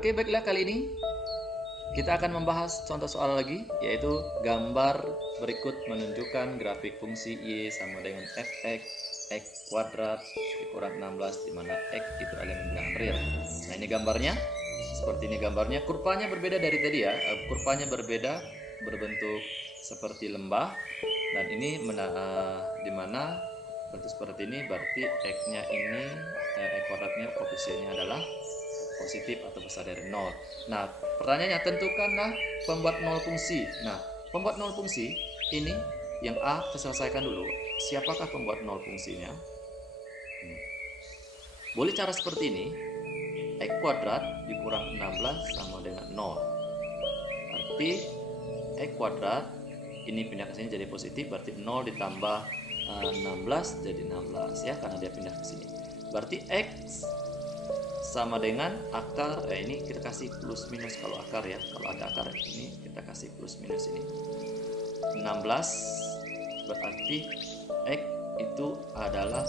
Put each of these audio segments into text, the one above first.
Oke, baiklah kali ini kita akan membahas contoh soal lagi, yaitu gambar berikut menunjukkan grafik fungsi y sama dengan fx x kuadrat dikurang 16 di mana x itu elemen bilangan real. Nah, ini gambarnya. Seperti ini gambarnya. Kurvanya berbeda dari tadi ya. Kurvanya berbeda, berbentuk seperti lembah. Dan ini di mana bentuk seperti ini berarti x-nya ini x kuadratnya koefisiennya adalah positif atau besar dari 0. Nah, pertanyaannya tentukanlah pembuat nol fungsi. Nah, pembuat nol fungsi ini yang A kita selesaikan dulu. Siapakah pembuat nol fungsinya? Boleh cara seperti ini. X kuadrat dikurang 16 sama dengan 0. Berarti X kuadrat ini pindah ke sini jadi positif, berarti 0 ditambah 16 jadi 16 ya, karena dia pindah ke sini. Berarti X sama dengan akar, ini kita kasih plus minus kalau akar ya, kalau ada akar ini kita kasih plus minus ini 16, berarti X itu adalah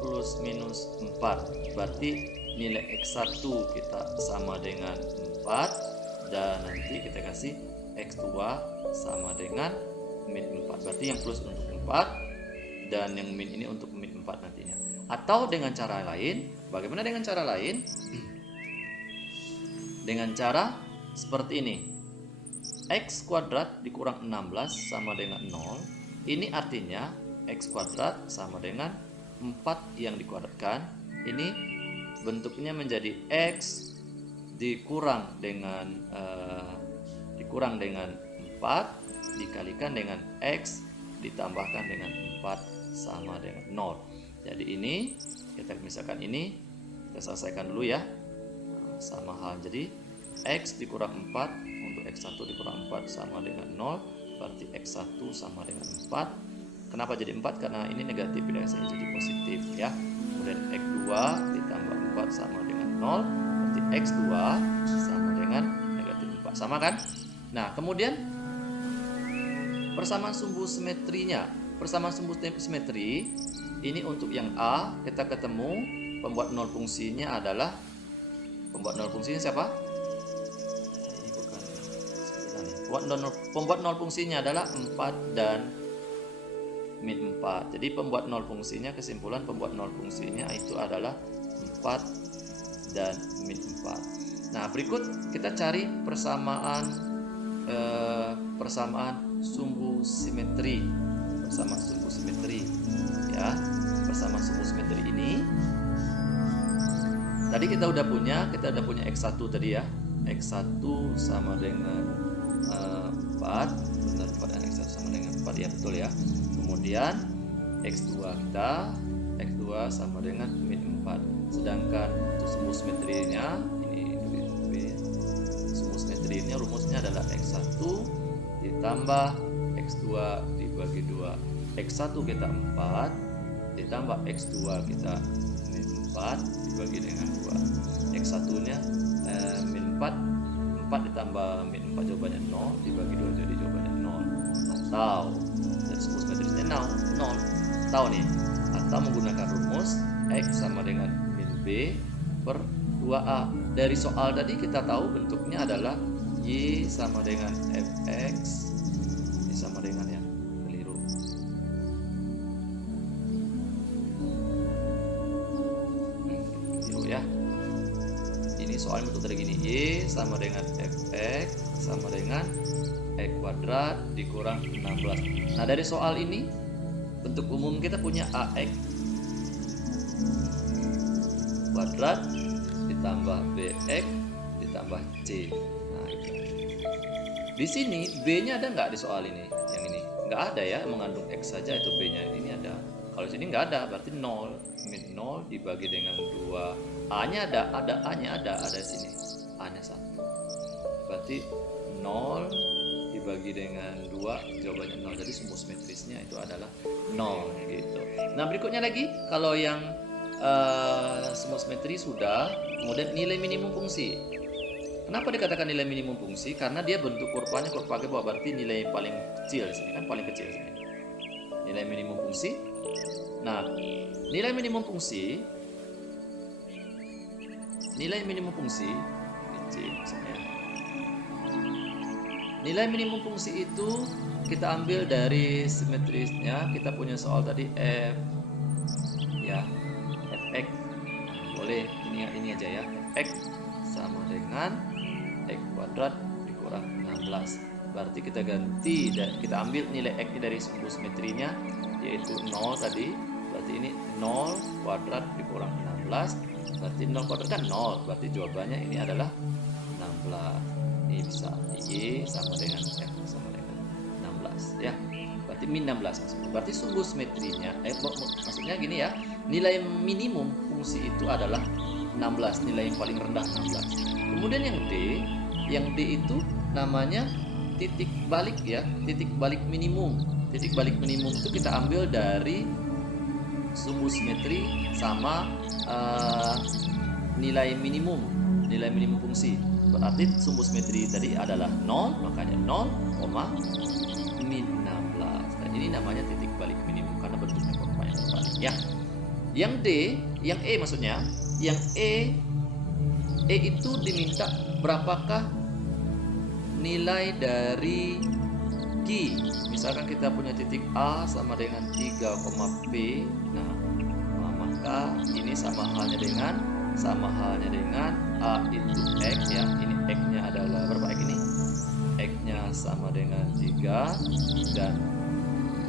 plus minus 4, berarti nilai X1 kita sama dengan 4, dan nanti kita kasih X2 sama dengan min 4, berarti yang plus untuk 4 dan yang min ini untuk min 4 nantinya. Atau dengan cara lain, bagaimana dengan cara lain? Dengan cara seperti ini. X kuadrat dikurang 16 sama dengan 0. Ini artinya X kuadrat sama dengan 4 yang dikuadratkan. Ini bentuknya menjadi X dikurang dengan 4 dikalikan dengan X ditambahkan dengan 4 sama dengan 0. Jadi ini kita misalkan ini kita selesaikan dulu ya. Sama hal, jadi X dikurang 4 untuk X1 dikurang 4 sama dengan 0, berarti X1 sama dengan 4. Kenapa jadi 4? Karena ini negatif, pindah sini jadi positif ya. Kemudian X2 ditambah 4 sama dengan 0, berarti X2 sama dengan negatif 4. Sama kan? Nah, kemudian persamaan sumbu simetrinya. Persamaan sumbu simetri ini untuk yang A kita ketemu pembuat nol fungsinya adalah siapa? Ini bukan 9. Pembuat nol fungsinya adalah 4 dan min 4. Jadi pembuat nol fungsinya, kesimpulan pembuat nol fungsinya itu adalah 4 dan min 4. Nah, berikut kita cari persamaan sumbu simetri. Persamaan sumbu simetri ya. Persamaan sumbu simetri ini tadi kita udah punya X1 tadi ya. X1 sama dengan 4. Benar, pada X1 sama dengan 4 ya, betul ya. Kemudian X2 sama dengan min 4. Sedangkan untuk sumbu simetrinya ini sumbu simetrinya rumusnya adalah X1 ditambah X2 dibagi 2. X1 kita 4 ditambah X2 kita min 4 dibagi dengan 2. X1 nya min 4 ditambah min 4 jawabannya 0 dibagi 2 jadi jawabannya 0. Atau dan sumbu simetrisnya 0. Tahu nih, atau menggunakan rumus X sama dengan min B per 2A. Dari soal tadi kita tahu bentuknya adalah Y sama dengan Fx. Ini sama dengan yang keliru. Keliru ya. Ini soal bentuk dari gini, Y sama dengan Fx sama dengan X kuadrat dikurang 16. Nah, dari soal ini bentuk umum kita punya AX kuadrat ditambah BX ditambah C. Nah, itu. Di sini B-nya ada nggak di soal ini? Yang ini nggak ada ya, mengandung X saja, itu B-nya ini ada. Kalau di sini nggak ada, berarti 0. Min 0 dibagi dengan 2. A-nya ada A-nya ada di sini. A-nya 1. Berarti 0 dibagi dengan 2, jawabannya 0. Jadi sumbu simetrisnya itu adalah 0 gitu. Nah, berikutnya lagi, kalau yang sumbu simetri sudah, kemudian nilai minimum fungsi. Kenapa dikatakan nilai minimum fungsi? Karena dia bentuk kurvanya kurva ke bawah, berarti nilai paling kecil di sini kan, paling kecil di sini. Nilai minimum fungsi. Nah, nilai minimum fungsi C maksudnya. Nilai minimum fungsi itu kita ambil dari simetrisnya. Kita punya soal tadi f ya, fx boleh ini aja ya, fx sama dengan x kuadrat dikurang 16. Berarti kita ganti dan kita ambil nilai x dari sumbu simetrinya yaitu 0 tadi. Berarti ini 0 kuadrat dikurang 16. Berarti 0 kuadrat kan 0. Berarti jawabannya ini adalah 16. Ini bisa Y sama dengan F sama dengan 16 ya. Berarti min 16 maksudnya. Berarti sumbu simetrinya maksudnya gini ya. Nilai minimum fungsi itu adalah 16, nilai yang paling rendah 16. Kemudian yang D itu namanya titik balik ya, titik balik minimum. Titik balik minimum itu kita ambil dari sumbu simetri sama nilai minimum fungsi. Berarti sumbu simetri tadi adalah 0, makanya 0, min 16. Dan ini namanya titik balik minimum karena bentuknya kurvanya terbalik ya. Yang D, yang E maksudnya, yang E itu diminta berapakah nilai dari Q. Misalkan kita punya titik A sama dengan 3,P. Nah, maka ini sama halnya dengan A itu X ya. Ini X-nya adalah berapa X ini? X-nya sama dengan 3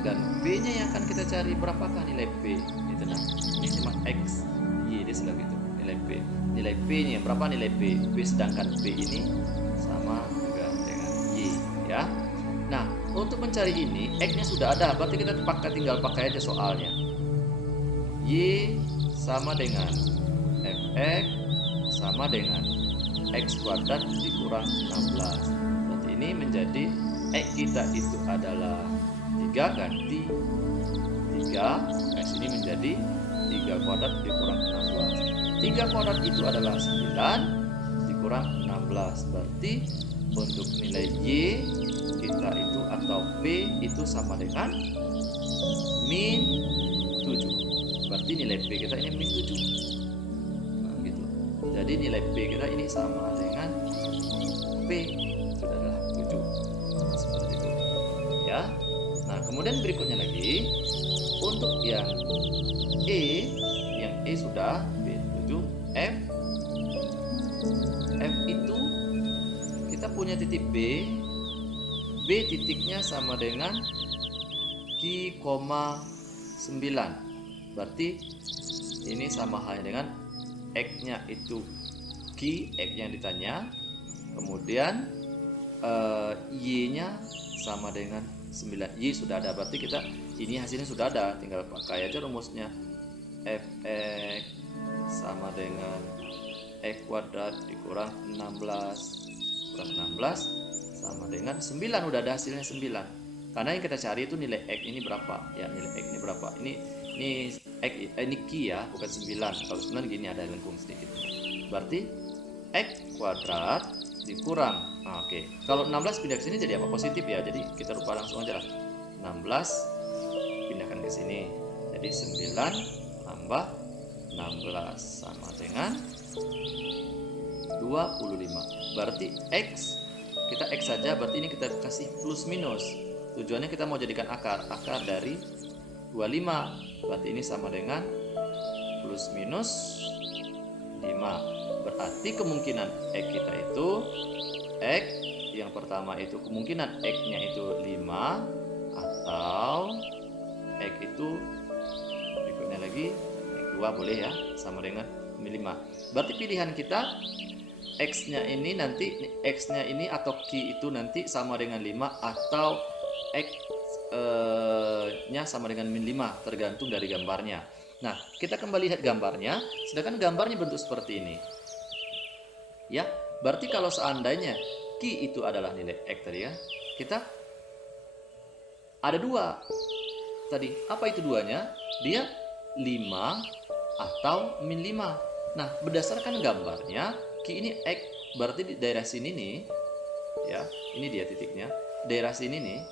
dan P-nya yang akan kita cari berapakah nilai P? Itu nah. Ini cuma X, Y dia sudah gitu. Nilai P. Nilai P-nya berapa nilai P? P sedangkan P ini sama juga dengan Y ya. Nah, untuk mencari ini X-nya sudah ada, berarti kita tinggal pakai aja soalnya. Y sama dengan Fx sama dengan X kuadrat dikurang 16. Berarti ini menjadi X kita itu adalah 3 ganti 3. X ini menjadi 3 kuadrat dikurang 16. 3 kuadrat itu adalah 9 dikurang 16. Berarti untuk nilai Y kita itu atau P itu sama dengan min 7. Berarti nilai P kita ini min 7. Jadi nilai P kita ini sama dengan P itu adalah 7. Seperti itu ya. Nah, kemudian berikutnya lagi untuk yang E sudah P7. F itu kita punya titik B titiknya sama dengan Q, 9. Berarti ini sama halnya dengan X-nya itu Q, X yang ditanya. Kemudian Y-nya sama dengan 9. Y sudah ada, berarti kita ini hasilnya sudah ada, tinggal pakai aja rumusnya. Fx sama dengan X kuadrat dikurang 16 sama dengan 9. Udah ada hasilnya 9. Karena yang kita cari itu nilai X ini berapa ya, nilai X ini berapa. Ini Q ya, bukan 9. Kalau 9 gini ada lengkung sedikit. Berarti X kuadrat dikurang. Oke. Kalau 16 pindah ke sini jadi apa? Positif ya. Jadi kita rubah langsung aja lah. 16 pindahkan ke sini. Jadi 9 tambah 16 sama dengan 25. Berarti X, kita X saja, berarti ini kita kasih plus minus. Tujuannya kita mau jadikan akar dari 25. Berarti ini sama dengan plus minus 5. Berarti kemungkinan X kita itu X yang pertama itu kemungkinan X-nya itu 5 atau X itu berikutnya lagi X 2 boleh ya, sama dengan 5. Berarti pilihan kita X-nya ini nanti X-nya ini atau Q itu nanti sama dengan 5 atau X nya sama dengan min 5, tergantung dari gambarnya. Nah, kita kembali lihat gambarnya. Sedangkan gambarnya bentuk seperti ini ya, berarti kalau seandainya Q itu adalah nilai X tadi ya, kita ada 2 tadi. Apa itu duanya? Dia 5 atau min 5. Nah, berdasarkan gambarnya Q ini X, berarti di daerah sini nih ya, ini dia titiknya. Daerah sini nih,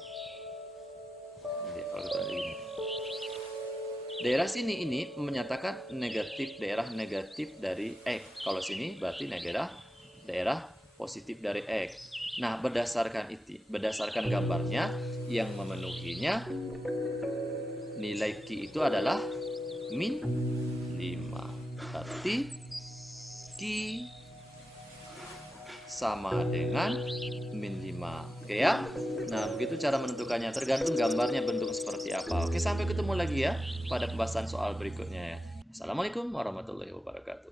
daerah sini ini menyatakan negatif, daerah negatif dari X. Kalau sini berarti daerah positif dari X. Nah, berdasarkan gambarnya yang memenuhinya nilai Q itu adalah min 5. Berarti Q sama dengan min 5. Oke ya. Nah, begitu cara menentukannya, tergantung gambarnya bentuk seperti apa. Oke, sampai ketemu lagi ya pada pembahasan soal berikutnya ya. Assalamualaikum warahmatullahi wabarakatuh.